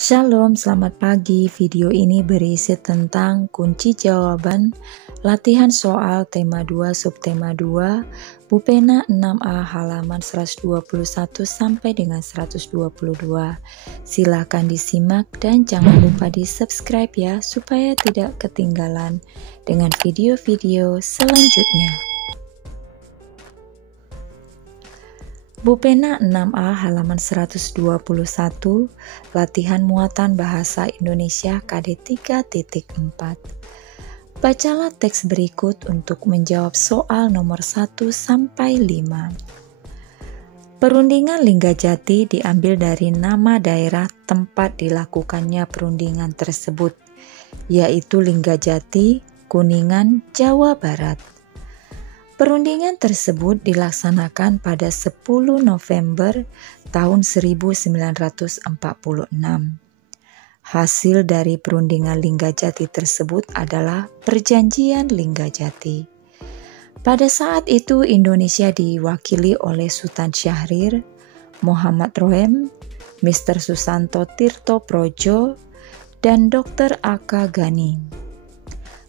Shalom, selamat pagi. Video ini berisi tentang kunci jawaban latihan soal tema 2 subtema 2 Bupena 6A halaman 121 sampai dengan 122. Silakan disimak dan jangan lupa di subscribe ya supaya tidak ketinggalan dengan video-video selanjutnya. Bupena 6A halaman 121, latihan muatan bahasa Indonesia KD 3.4. Bacalah teks berikut untuk menjawab soal nomor 1 sampai 5. Perundingan Linggajati diambil dari nama daerah tempat dilakukannya perundingan tersebut, yaitu Linggajati, Kuningan, Jawa Barat. Perundingan tersebut dilaksanakan pada 10 November tahun 1946. Hasil dari perundingan Linggajati tersebut adalah Perjanjian Linggajati. Pada saat itu Indonesia diwakili oleh Sultan Syahrir, Muhammad Roem, Mr. Susanto Tirto Projo, dan Dr. A.K. Ghani.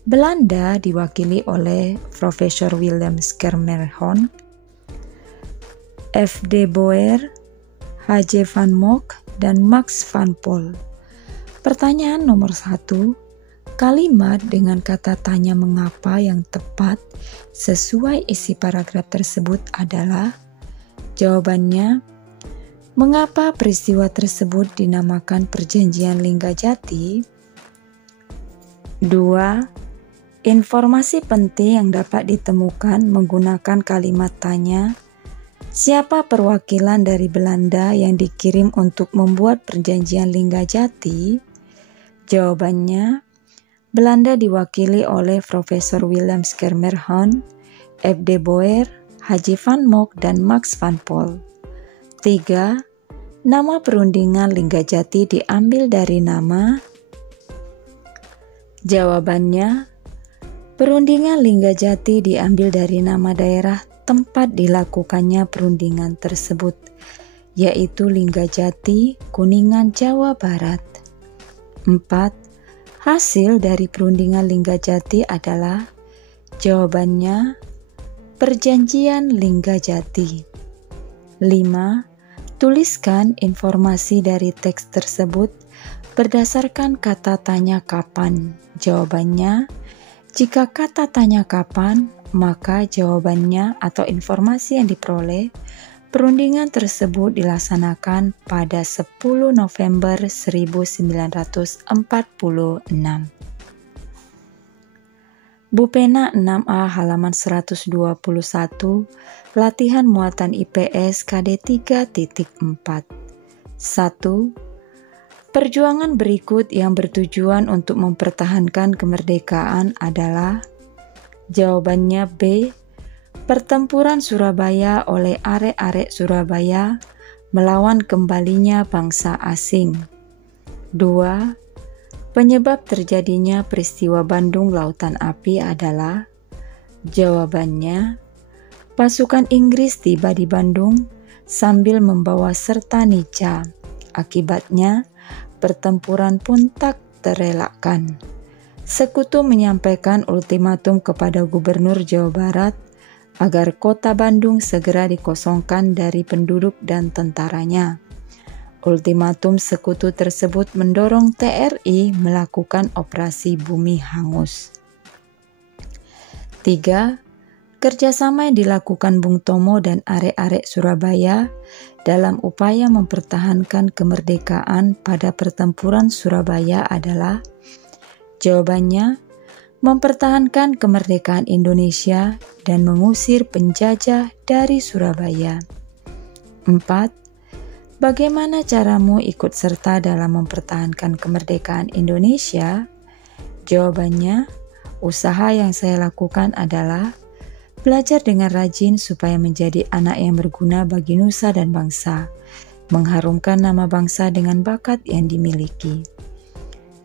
Belanda diwakili oleh Profesor Willem Schermerhorn, F. de Boer, H.J. van Mock, dan Max van Pol. Pertanyaan nomor 1. Kalimat dengan kata tanya mengapa yang tepat sesuai isi paragraf tersebut adalah? Jawabannya, mengapa peristiwa tersebut dinamakan Perjanjian Linggajati? 2. Informasi penting yang dapat ditemukan menggunakan kalimat tanya. Siapa perwakilan dari Belanda yang dikirim untuk membuat Perjanjian Linggajati? Jawabannya, Belanda diwakili oleh Profesor Willem Schermerhorn, F. de Boer, H.J. van Mock, dan Max van Pol. 3. Nama perundingan Linggajati diambil dari nama? Jawabannya, perundingan Linggajati diambil dari nama daerah tempat dilakukannya perundingan tersebut, yaitu Linggajati, Kuningan, Jawa Barat. 4. Hasil dari perundingan Linggajati adalah? Jawabannya, Perjanjian Linggajati. 5. Tuliskan informasi dari teks tersebut berdasarkan kata tanya kapan. Jawabannya, jika kata tanya kapan, maka jawabannya atau informasi yang diperoleh, perundingan tersebut dilaksanakan pada 10 November 1946. Bupena 6A halaman 121, latihan muatan IPS KD 3.4. 1. Perjuangan berikut yang bertujuan untuk mempertahankan kemerdekaan adalah? Jawabannya B. Pertempuran Surabaya oleh arek-arek Surabaya melawan kembalinya bangsa asing. 2. Penyebab terjadinya peristiwa Bandung Lautan Api adalah? Jawabannya, pasukan Inggris tiba di Bandung sambil membawa serta Nica. Akibatnya, pertempuran pun tak terelakkan. Sekutu menyampaikan ultimatum kepada Gubernur Jawa Barat agar kota Bandung segera dikosongkan dari penduduk dan tentaranya. Ultimatum sekutu tersebut mendorong TRI melakukan operasi Bumi Hangus. 3. Kerjasama yang dilakukan Bung Tomo dan arek-arek Surabaya dalam upaya mempertahankan kemerdekaan pada pertempuran Surabaya adalah? Jawabannya, mempertahankan kemerdekaan Indonesia dan mengusir penjajah dari Surabaya. 4. Bagaimana caramu ikut serta dalam mempertahankan kemerdekaan Indonesia? Jawabannya, usaha yang saya lakukan adalah belajar dengan rajin supaya menjadi anak yang berguna bagi nusa dan bangsa, mengharumkan nama bangsa dengan bakat yang dimiliki.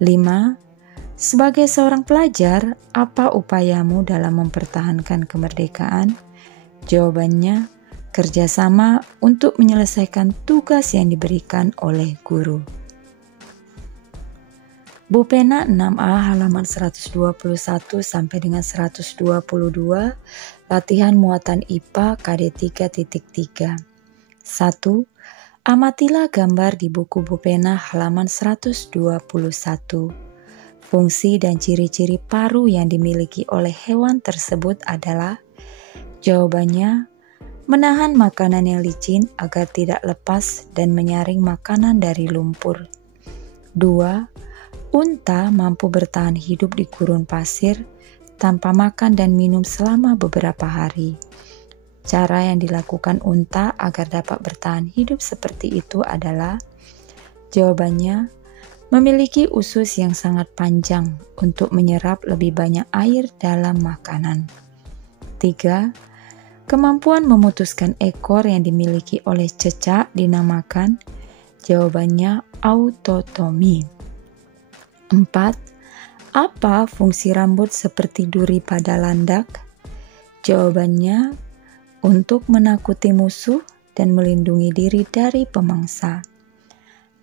5. Sebagai seorang pelajar, apa upayamu dalam mempertahankan kemerdekaan? Jawabannya, kerjasama untuk menyelesaikan tugas yang diberikan oleh guru. Bu Pena 6A halaman 121 sampai dengan 122, latihan muatan IPA KD 3.3. 1. Amatilah gambar di buku Bu Pena halaman 121. Fungsi dan ciri-ciri paru yang dimiliki oleh hewan tersebut adalah: jawabannya, menahan makanan yang licin agar tidak lepas dan menyaring makanan dari lumpur. 2. Unta mampu bertahan hidup di gurun pasir tanpa makan dan minum selama beberapa hari. Cara yang dilakukan unta agar dapat bertahan hidup seperti itu adalah: jawabannya, memiliki usus yang sangat panjang untuk menyerap lebih banyak air dalam makanan. 3. Kemampuan memutuskan ekor yang dimiliki oleh cecak dinamakan, jawabannya, autotomi. 4. Apa fungsi rambut seperti duri pada landak? Jawabannya, untuk menakuti musuh dan melindungi diri dari pemangsa. 5.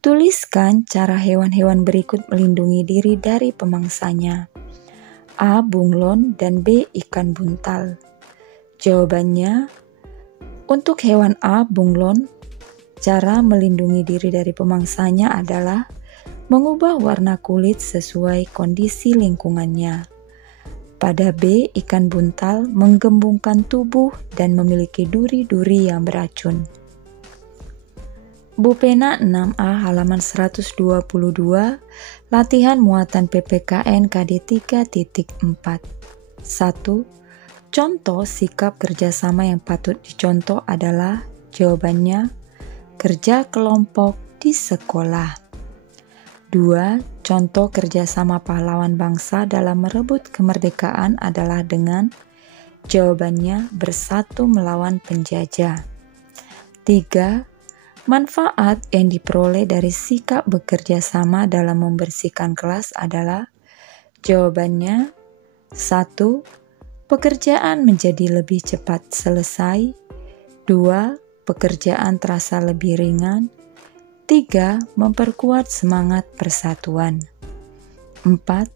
Tuliskan cara hewan-hewan berikut melindungi diri dari pemangsanya. A. Bunglon dan B. Ikan buntal. Jawabannya, untuk hewan A. Bunglon, cara melindungi diri dari pemangsanya adalah mengubah warna kulit sesuai kondisi lingkungannya. Pada B. Ikan buntal menggembungkan tubuh dan memiliki duri-duri yang beracun. Bu Pena 6A halaman 122, latihan muatan PPKN KD 3.4. 1. Contoh sikap kerjasama yang patut dicontoh adalah, jawabannya, kerja kelompok di sekolah. 2. Contoh kerjasama pahlawan bangsa dalam merebut kemerdekaan adalah dengan, jawabannya, bersatu melawan penjajah. 3. Manfaat yang diperoleh dari sikap bekerja sama dalam membersihkan kelas adalah, jawabannya, 1. Pekerjaan menjadi lebih cepat selesai. 2. Pekerjaan terasa lebih ringan. 3. Memperkuat semangat persatuan. 4.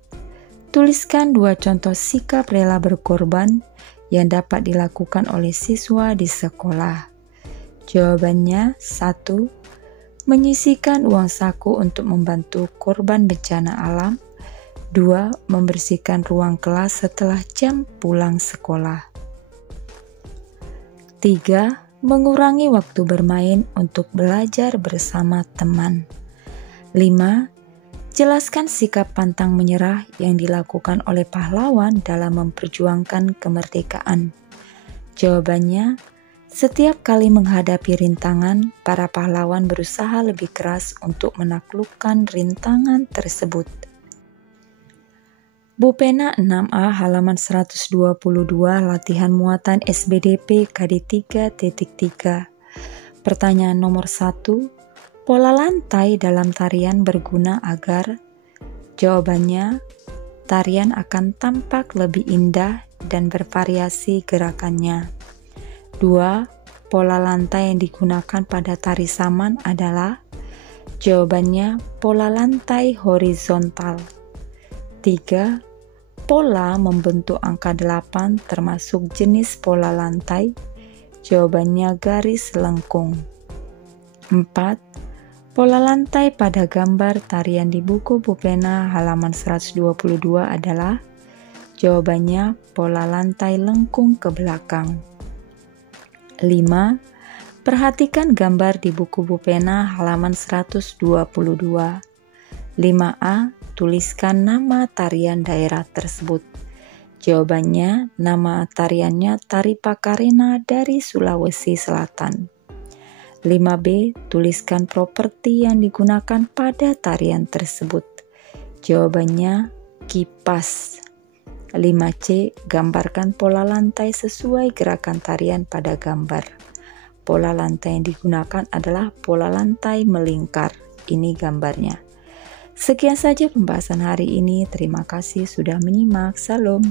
Tuliskan 2 contoh sikap rela berkorban yang dapat dilakukan oleh siswa di sekolah. Jawabannya, 1. Menyisihkan uang saku untuk membantu korban bencana alam. 2. Membersihkan ruang kelas setelah jam pulang sekolah. 3. Mengurangi waktu bermain untuk belajar bersama teman. 5. Jelaskan sikap pantang menyerah yang dilakukan oleh pahlawan dalam memperjuangkan kemerdekaan. Jawabannya, setiap kali menghadapi rintangan, para pahlawan berusaha lebih keras untuk menaklukkan rintangan tersebut. Bu Pena 6A halaman 122, latihan muatan SBDP KD 3.3. Pertanyaan nomor 1. Pola lantai dalam tarian berguna agar, jawabannya, tarian akan tampak lebih indah dan bervariasi gerakannya. 2. Pola lantai yang digunakan pada tari saman adalah, jawabannya, pola lantai horizontal. 3. Pola membentuk angka 8 termasuk jenis pola lantai. Jawabannya garis lengkung. 4. Pola lantai pada gambar tarian di buku Bu Pena halaman 122 adalah, jawabannya pola lantai lengkung ke belakang. 5. Perhatikan gambar di buku Bu Pena halaman 122. 5A. Tuliskan nama tarian daerah tersebut. Jawabannya, nama tariannya Tari Pakarena dari Sulawesi Selatan. 5B. Tuliskan properti yang digunakan pada tarian tersebut. Jawabannya, kipas. 5C. Gambarkan pola lantai sesuai gerakan tarian pada gambar. Pola lantai yang digunakan adalah pola lantai melingkar. Ini gambarnya. Sekian saja pembahasan hari ini. Terima kasih sudah menyimak. Salam.